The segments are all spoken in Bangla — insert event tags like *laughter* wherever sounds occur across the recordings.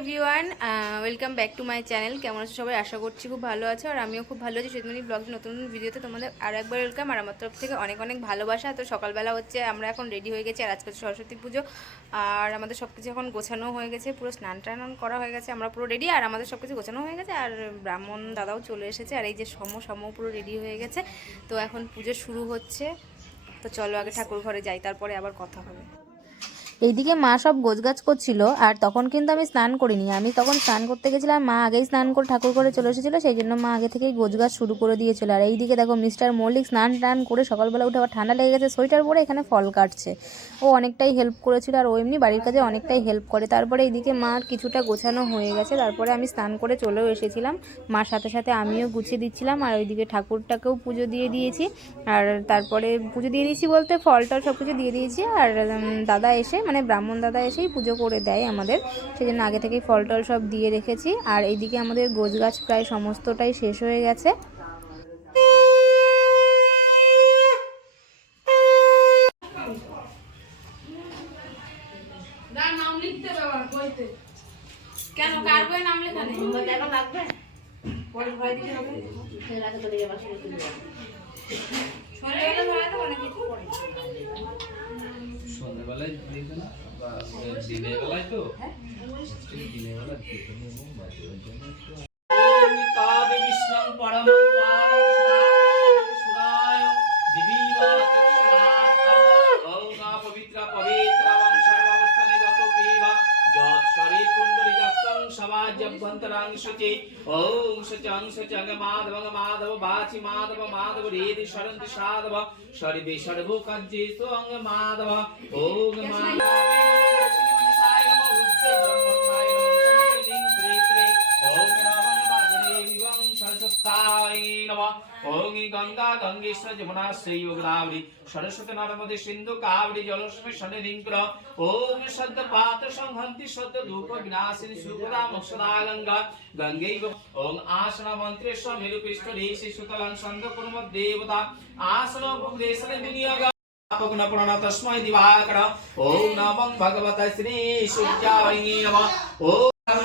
Everyone welcome back to my channel কেমন আছো সবাই? আশা করছি খুব ভালো আছো, আর আমিও খুব ভালো আছি। সেদিনই ব্লগের নতুন নতুন ভিডিওতে তোমাদের আর একবার ওয়েলকাম আর আমার তরফ থেকে অনেক অনেক ভালোবাসা। তো সকালবেলা হচ্ছে আমরা এখন রেডি হয়ে গেছি, আর আজকে সরস্বতী পুজো। আর আমাদের সব কিছু এখন গোছানো হয়ে গেছে, পুরো স্নান টান করা হয়ে গেছে, আমরা পুরো রেডি আর আমাদের সব কিছু গোছানো হয়ে গেছে, আর ব্রাহ্মণ দাদাও চলে এসেছে। আর এই যে সম সম পুরো রেডি হয়ে গেছে। তো এখন পুজো শুরু হচ্ছে। তো চলো আগে ঠাকুর ঘরে যাই, তারপরে আবার কথা হবে। এইদিকে মা সব গোছগাছ করছিল আর তখন কিন্তু আমি স্নান করিনি। আমি তখন স্নান করতে গেছিলাম, মা আগেই স্নান করে ঠাকুর করে চলে এসেছিল, সেই জন্য মা আগে থেকেই গোছগাছ শুরু করে দিয়েছিল। আর এইদিকে দেখো মিস্টার মল্লিক স্নান টান করে সকালবেলা উঠে আবার ঠান্ডা লেগে গেছে, সোয়েটার পরে এখানে ফল কাটছে। ও অনেকটাই হেল্প করেছিল আর ও এমনি বাড়ির কাজে অনেকটাই হেল্প করে। তারপরে এইদিকে মার কিছুটা গোছানো হয়ে গেছে, তারপরে আমি স্নান করে চলেও এসেছিলাম। মার সাথে সাথে আমিও গুছিয়ে দিচ্ছিলাম আর ওইদিকে ঠাকুরটাকেও পুজো দিয়ে দিয়েছি। আর তারপরে পুজো দিয়ে দিয়েছি বলতে ফল টল সব কিছু দিয়ে দিয়েছি। আর দাদা এসে মানে ব্রাহ্মণ দাদা এসেই পুজো করে দেয় আমাদের। সেই জন্য আগে থেকেই ফল টল সব দিয়ে রেখেছি। আর এইদিকে আমাদের গোছ গাছ প্রায় সমস্তটাই শেষ হয়ে গেছে। কেন? কার বই নাম লেখানে সন্ধ্যেবেলা ধরে দেবো নাকি? পরে? সন্ধ্যাবেলায় দিবে না বা দিনের বেলায় তো দিনের বেলা দিতে নেব শুচি ওম সচং সচং মাধবং মাধব বাচি মাধব মাধব রেদি সরন্তি সাধব সর্বে সর্ব কার্যে ত্বং মাধব। ওম মাধব সায় নম উচ্চে ব্রহ্মণায় নমঃ লিং শ্রী শ্রী ওম নমঃ বাদরে বিবং সরস্বতায় নমঃ। ওম গঙ্গা গঙ্গেশ্বর যমুনা শ্রী গোদাবরী সরস্বতী নর্মদে সিন্ধু কাবরী জলস্মে শনিরিঙ্কর ওম সদ্য পাত্র সংহন্তি সদ্য ধূপ বিনাশিনী সুগদা মোক্ষদা গঙ্গা গঙ্গৈব ওম আসন মন্ত্রে স্বমেরু ঋষি সুতলাং সন্দ কুর্ম দেবতা। আসন ভুগদেশনে বিনিয়োগ। পগ্ন প্রণ তস্मै দিবাকর। ওম নমঃ ভগবতে শ্রী সূর্যায়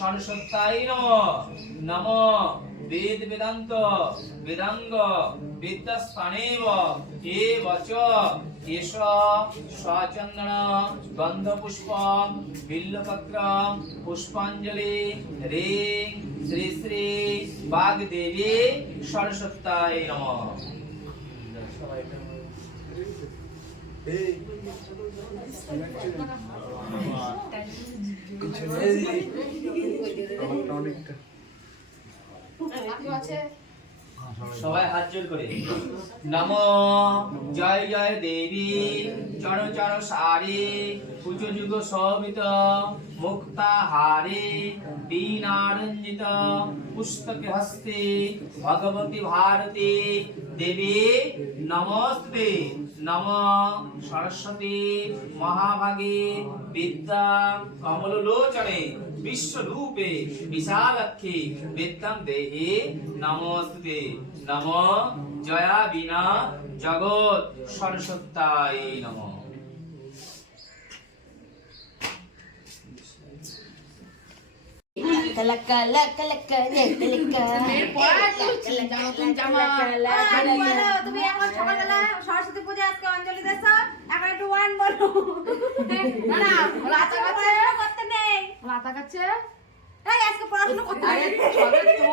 সরস্বত্যাই নম নম বেদ বেদান্ত বেদাঙ্গ বিদ্যাস্থানেব এ বচ এষ স্বচন্দন গন্ধ পুষ্প বিল্লপত্র পুষ্পাঞ্জলি রে শ্রী শ্রী বাগদেবী সরস্বত্যাই নম পিছনে। অনেকটা। আছে। সবাই হাত জোর করে। নম, জয় জয় দেবী, চরণ চরণ সারে, পুজো যুগ শোভিত, মুক্তা হারে বীণারঞ্জিত পুস্তকে হস্তে, ভগবতী ভারতী দেবী, নমস্তে। নম, সরস্বতী মহাভাগে বিদ্যা কমললোচনে। বিশ্বরূপে বিশালক্ষে বিদ্যাম দেহে নমস্তে নম জয়া বিনা জগৎ সরস্বত্যায় নম। তুমি এখন সকালবেলা সরস্বতী পূজা আজকে অঞ্জলি দেছ এখন একটু ওয়ান বলো। *laughs* না না রাতে মাথা কাছে? এই আজকে পড়াশোনা করতে আরে সবে তো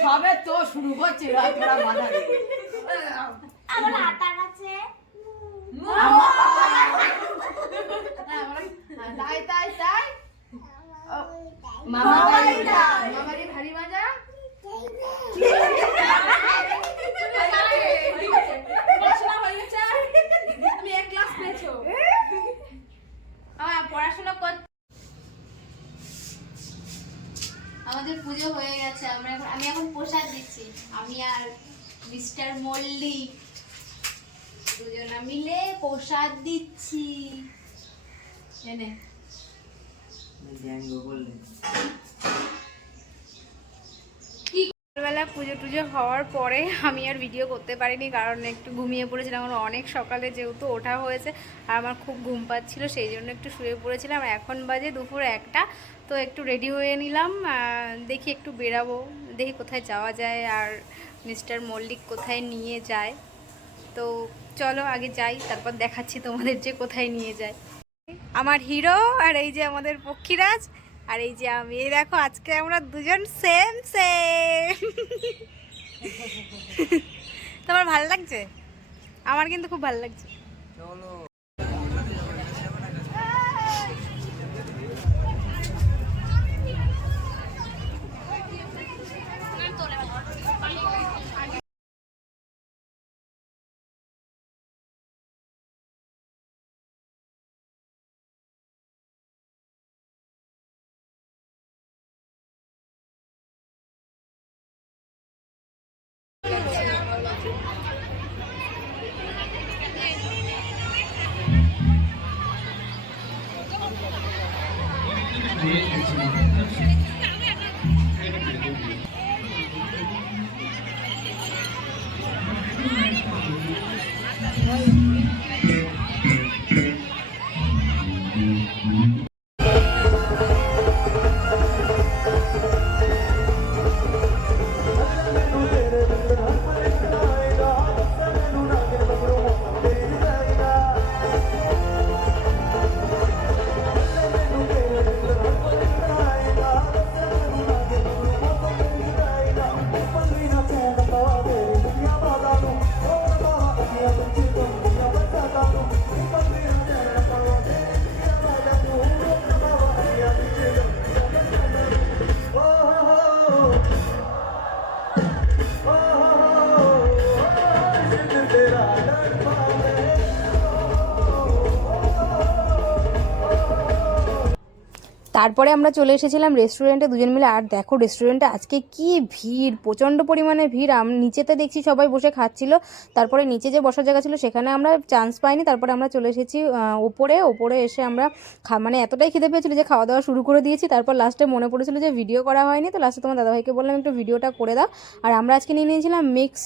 সবে তো শুরু করছে ভাই তোরা আমার আটা কাছে। তাই তাই তাই। মামা বাড়ি মামারি ভারী মাজা পড়াশোনা হয়ে গেছে তুমি এক ক্লাস পেয়েছ আমার পড়াশোনা কর আমাদের পুজো হয়ে গেছে আমরা এখন আমি এখন প্রসাদ দিচ্ছি আমি আর মিস্টার মল্লিক দুজনা মিলে প্রসাদ দিচ্ছি এনে সকালবেলা পুজো টুজো হওয়ার পরে আমি আর ভিডিও করতে পারিনি, কারণ একটু ঘুমিয়ে পড়েছিলাম। আমার অনেক সকালে যেহেতু ওঠা হয়েছে, আর আমার খুব ঘুম পাচ্ছিল, সেই জন্য একটু শুয়ে পড়েছিলাম। এখন বাজে দুপুর একটা, তো একটু রেডি হয়ে নিলাম। দেখি একটু বেরাবো, দেখি কোথায় যাওয়া যায়, আর মিস্টার মল্লিক কোথায় নিয়ে যায়। তো চলো আগে যাই, তারপর দেখাচ্ছি তোমাদের যে কোথায় নিয়ে যায়। আমার হিরো আর এই যে আমাদের পক্ষীরাজ আর এই যে আমি, এই দেখো, আজকে আমরা দুজন সেম সেম তোমার ভালো লাগছে? আমার কিন্তু খুব ভালো লাগছে। রাখছি তারপরে আমরা চলে এসেছিলাম রেস্টুরেন্টে দুজন মিলে। আর দেখো রেস্টুরেন্টে আজকে কি ভিড়, প্রচণ্ড পরিমাণে ভিড়। আম, নিচেতে দেখছি সবাই বসে খাচ্ছিল। তারপরে নিচে যে বসার জায়গা ছিল, সেখানে আমরা চান্স পাইনি। তারপরে আমরা চলে এসেছি ওপরে। ওপরে এসে আমরা খা মানে এতটাই খিদে পেয়েছিল যে খাওয়া দাওয়া শুরু করে দিয়েছি। তারপর লাস্টে মনে পড়েছিল যে ভিডিও করা হয়নি। তো লাস্টে তোমার দাদাভাইকে বললাম, একটু ভিডিওটা করে দাও। আর আমরা আজকে নিয়ে নিয়েছিলাম মিক্স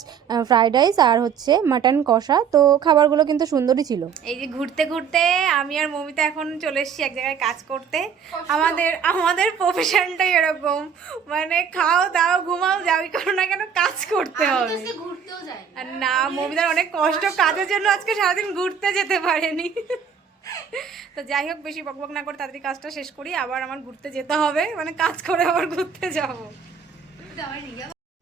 ফ্রাইড রাইস আর হচ্ছে মাটন কষা। তো খাবারগুলো কিন্তু সুন্দরই ছিল। এই যে ঘুরতে ঘুরতে আমি আর মমিতা এখন চলে এসেছি এক জায়গায় কাজ করতে। আমাদের আমাদের প্রফেশনটাই এরকম। মানে খাও দাও ঘুমাও যাই করো না কেন কাজ করতে হবে। আর না মমিতার অনেক কষ্ট কাজের জন্য আজকে সারাদিন ঘুরতে যেতে পারেনি। তো যাই হোক বেশি বকবক না করে তাড়াতাড়ি কাজটা শেষ করি আবার আমার ঘুরতে যেতে হবে। মানে কাজ করে আবার ঘুরতে যাব।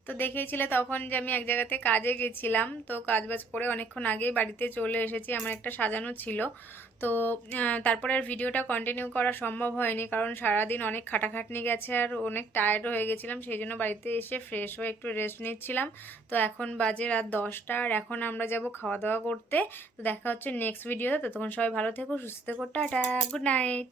তো দেখেছিলে তখন যে আমি এক জায়গাতে কাজে গেছিলাম। তো কাজ বাজ করে অনেকক্ষণ আগেই বাড়িতে চলে এসেছি আমার একটা সাজানো ছিল। তো তারপরে আর ভিডিওটা কন্টিনিউ করা সম্ভব হয়নি কারণ সারাদিন অনেক খাটাখাটনি গেছে আর অনেক টায়ার্ড হয়ে গেছিলাম, সেই জন্য বাড়িতে এসে ফ্রেশ হয়ে একটু রেস্ট নিচ্ছিলাম। তো এখন বাজে রাত দশটা আর এখন আমরা যাব খাওয়া দাওয়া করতে। তো দেখা হচ্ছে নেক্সট ভিডিওতে ততক্ষণ সবাই ভালো থেকো, সুস্থ থেকো, টাটা গুড নাইট